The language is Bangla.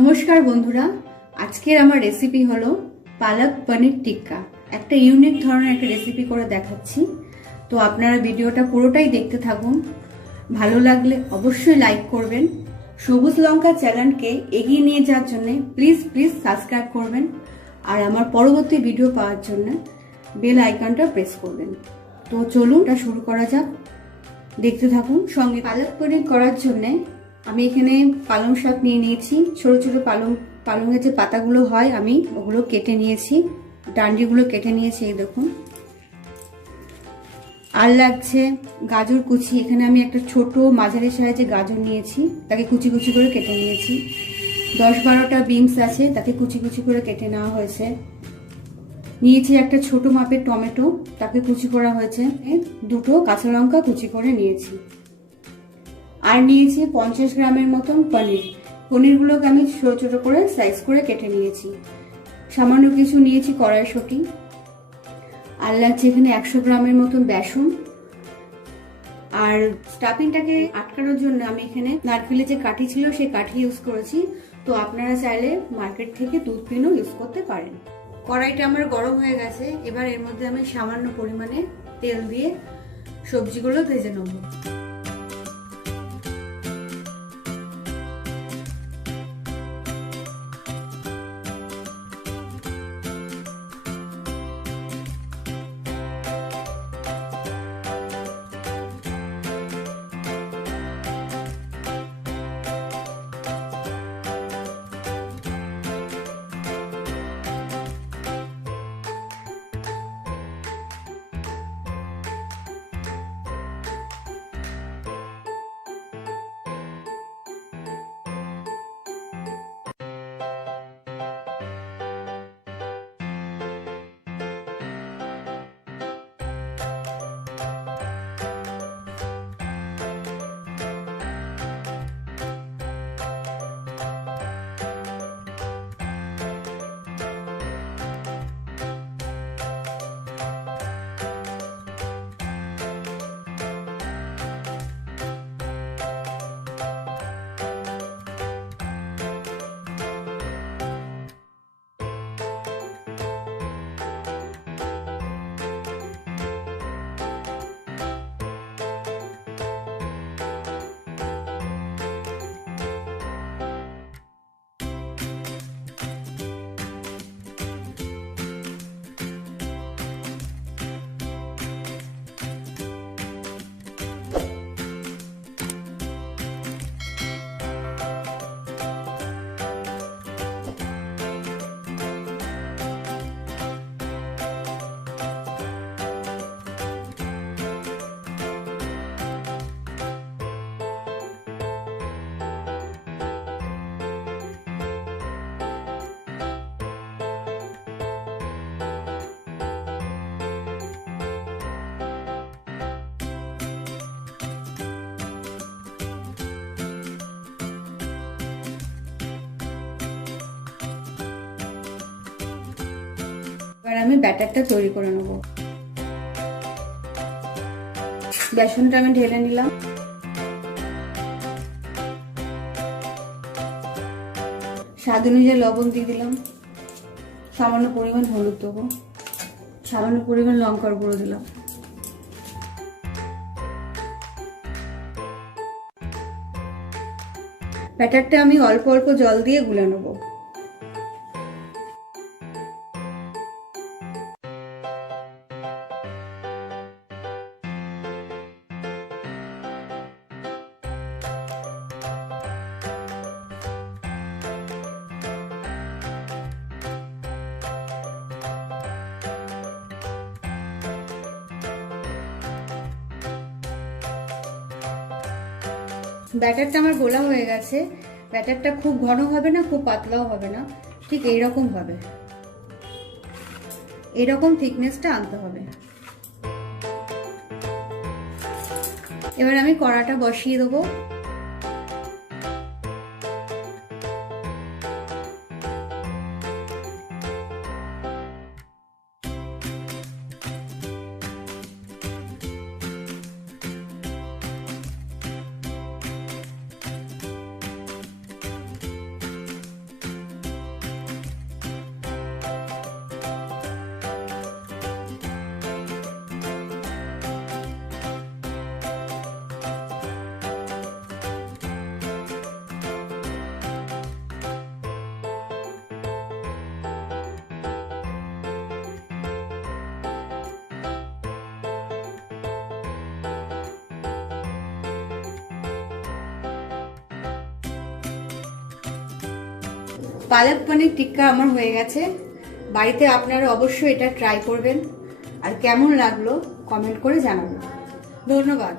নমস্কার বন্ধুরা, আজকের আমার রেসিপি হলো পালক পনির টিক্কা। একটা ইউনিক ধরনের একটা রেসিপি করে দেখাচ্ছি। তো আপনারা ভিডিওটা পুরোটাই দেখতে থাকুন। ভালো লাগলে অবশ্যই লাইক করবেন। সবুজ লঙ্কা চ্যানেলকে এগিয়ে নিয়ে যাওয়ার জন্য প্লিজ সাবস্ক্রাইব করবেন। আর আমার পরবর্তী ভিডিও পাওয়ার জন্য বেল আইকনটা প্রেস করবেন। তো চলুন এটা শুরু করা যাক, দেখতে থাকুন সঙ্গে। পালক পনির করার জন্য আমি এখানে পালং শাক নিয়ে নিয়েছি। ছোট ছোট পালংয়ের যে পাতাগুলো হয় আমি ওগুলো কেটে নিয়েছি, ডান্ডিগুলো কেটে নিয়েছি, এই দেখুন। আর লাগছে গাজর কুচি। এখানে আমি একটা ছোট মাঝারি সাইজে গাজর নিয়েছি, তাকে কুচি কুচি করে কেটে নিয়েছি। 10-12টা বিনস আছে, তাকে কুচি কুচি করে কেটে নেওয়া হয়েছে। নিয়েছি একটা ছোট মাপের টমেটো, তাকে কুচি করা হয়েছে। 2টো কাঁচা লঙ্কা কুচি করে নিয়েছি। আর নিয়েছি 50 গ্রামের মতন পনির। পনিরগুলোকে আমি ছোট ছোট করে সাইজ করে কেটে নিয়েছি। সামান্য কিছু নিয়েছি কড়াইশুঁটি। আর লাগছে এখানে 100 গ্রামের মতন বেসন। আর স্টাফিংটাকে আটকানোর জন্য আমি এখানে নারকেলের যে কাঠি ছিল সেই কাঠি ইউজ করেছি। তো আপনারা চাইলে মার্কেট থেকে দুধ পিনও ইউজ করতে পারেন। কড়াইটা আমার গরম হয়ে গেছে। এবার এর মধ্যে আমি সামান্য পরিমাণে তেল দিয়ে সবজিগুলো ভেজে নেব। এবার আমি ব্যাটারটা তৈরি করে নেব। বেসনটা আমি ঢেলে নিলাম। স্বাদ অনুযায়ী লবণ দিয়ে দিলাম। সামান্য পরিমাণ হলুদ দেবো। সামান্য পরিমাণ লঙ্কার গুঁড়ো দিলাম। ব্যাটারটা আমি অল্প অল্প জল দিয়ে গুলে নেবো। ব্যাটারটা আমার গোলা হয়ে গেছে। ব্যাটারটা খুব ঘন হবে না, খুব পাতলাও হবে না, ঠিক এইরকম হবে। এইরকম থিকনেসটা আনতে হবে। এবার আমি কড়াটা বসিয়ে দেবো। পালক পনির টিক্কা আমার হয়ে গেছে। বাড়িতে আপনারা অবশ্যই এটা ট্রাই করবেন, আর কেমন লাগলো কমেন্ট করে জানাবেন। ধন্যবাদ।